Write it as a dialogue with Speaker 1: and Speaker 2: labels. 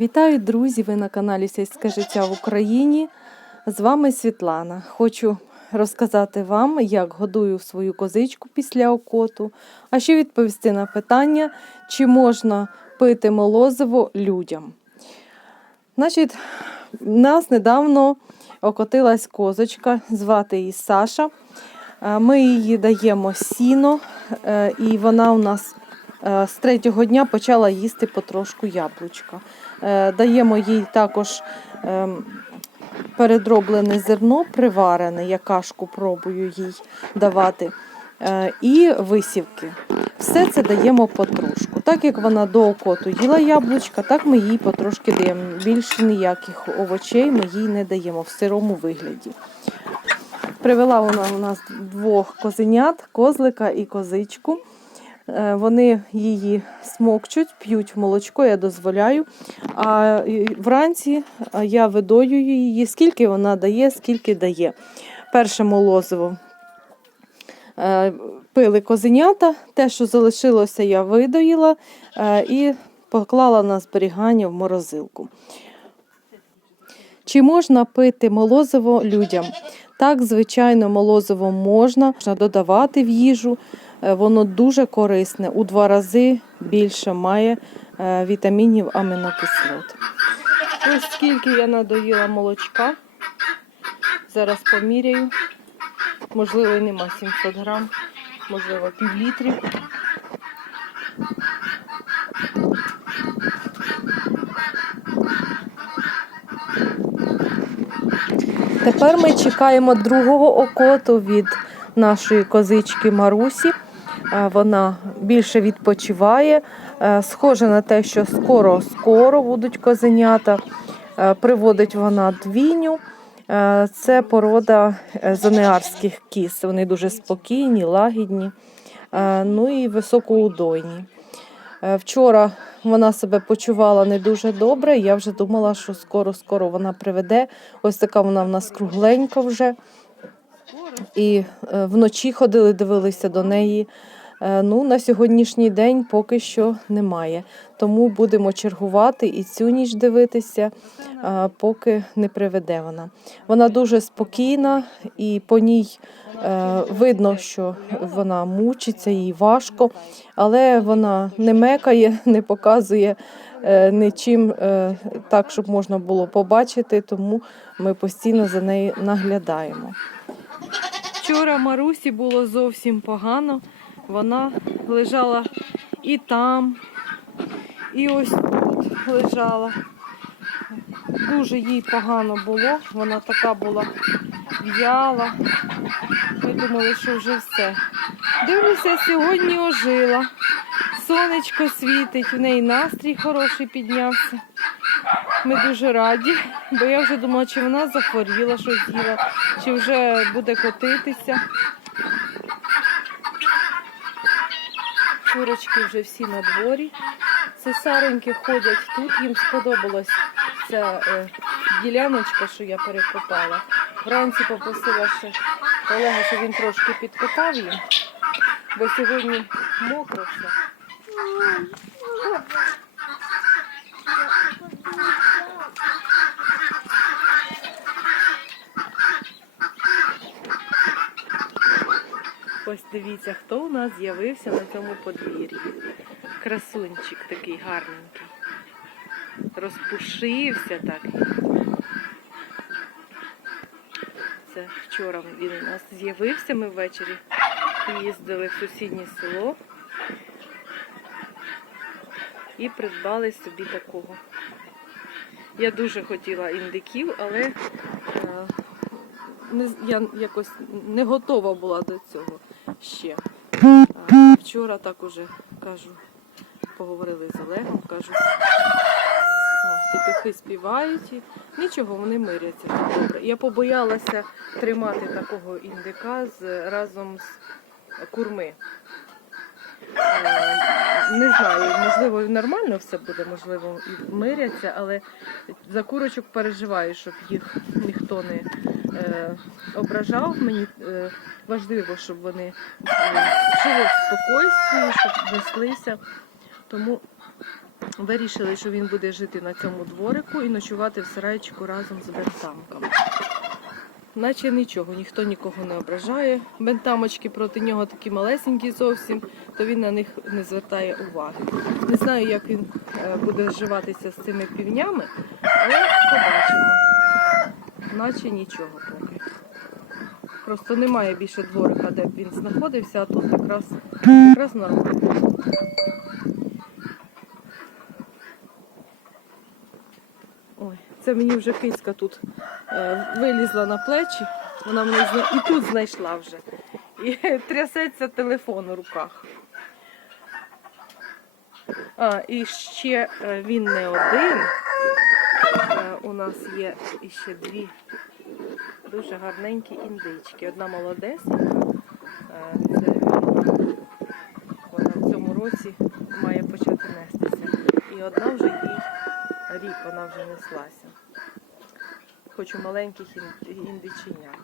Speaker 1: Вітаю, друзі! Ви на каналі Сільське життя в Україні. З вами Світлана. Хочу розказати вам, як годую свою козичку після окоту, а ще відповісти на питання, чи можна пити молозиво людям. Значить, нас недавно окотилась козочка, звати її Саша. Е, Ми її даємо сіно, е, і вона у нас з третього дня почала їсти потрошку яблучка. Е, Даємо їй також ем, передроблене зерно, приварене, я кашку пробую їй давати. е, І висівки. Все це даємо потрошку. Так як вона до окоту їла яблучка, так ми їй потрошки даємо. Більше ніяких овочей ми їй не даємо в сирому вигляді. Привела вона у нас двох козенят, козлика і козичку. Е, Вони її смокчуть, п'ють молочко, я дозволяю. А вранці я видою її, скільки вона дає, скільки дає. Перше молозиво е, пили козенята, те, що залишилося, я видоїла е, і поклала на зберігання в морозилку. Чи можна пити молозиво людям? Так, звичайно, молозиво можна, можна додавати в їжу. Е, Воно дуже корисне, у два рази більше має е, вітамінів амінокислот. Ось скільки я надоїла молочка. Зараз поміряю. Можливо, нема 700 грам, можливо, пів літрів. Тепер ми чекаємо другого окоту від нашої козички Марусі. Е, Вона більше відпочиває. Е, Схоже на те, що скоро-скоро будуть козенята. Е, Приводить вона двіню. Це порода зонеарських кіз. Вони дуже спокійні, лагідні, ну і високоудойні. Е, Вчора вона себе почувала не дуже добре. Я вже думала, що скоро-скоро вона приведе. Ось така вона в нас кругленька вже. І е, вночі ходили, дивилися до неї. Е, Ну, на сьогоднішній день поки що немає. Тому будемо чергувати і цю ніч дивитися, поки не приведе вона. Вона дуже спокійна і по ній видно, що вона мучиться, їй важко, але вона не мекає, не показує е, нічим е, так, щоб можна було побачити, тому ми постійно за нею наглядаємо. Вчора Марусі було зовсім погано. Вона лежала і там, і ось тут лежала. Дуже їй погано було. Вона така була в'яла. Ми думали, що вже все. Дивлюся, сьогодні ожила. Сонечко світить, в неї настрій хороший піднявся. Ми дуже раді, бо я вже думала, чи вона захворіла, що з'їла, чи вже буде котитися. Курочки вже всі на дворі. Цесареньки ходять тут, їм сподобалась ця е, діляночка, що я перекопала. Вранці попросила ще Олега, щоб він трошки підкопав їм, бо сьогодні мокро все. Ось дивіться, хто у нас з'явився на цьому подвір'ї. Красунчик такий гарненький. Розпушився так. Це вчора він у нас з'явився. Ми ввечері їздили в сусіднє село і придбали собі такого. Я дуже хотіла індиків, але е, не, я якось не готова була до цього ще. А вчора так уже кажу, поговорили з Олегом, кажу, петухи співають і нічого, вони миряться. Я побоялася тримати такого індика з, разом з курми. Е, Не знаю, можливо, нормально все буде, можливо, і миряться, але за курочок переживаю, щоб їх ніхто не е, ображав. Мені е, важливо, щоб вони е, жили в спокійстві, щоб неслися. Тому Вирішили, що він буде жити на цьому дворику і ночувати в сарайчику разом з бентамками. Наче нічого, ніхто нікого не ображає. Бентамочки проти нього такі малесенькі зовсім, то він на них не звертає уваги. Не знаю, як він е, буде зживатися з цими півнями, але побачимо. Наче нічого поки. Просто немає більше дворика, де б він знаходився, а тут якраз, якраз нормально. Ой, це мені вже кицька тут е, вилізла на плечі. Вона мене зна... і тут знайшла вже. І трясеться телефон у руках. А, і ще е, він не один. Е, у нас є іще дві дуже гарненькі індички. Одна молодесенька. Е, вона в цьому році має почати нестися. І одна вже їй рік вона вже неслася. Хочу маленьких індиченят.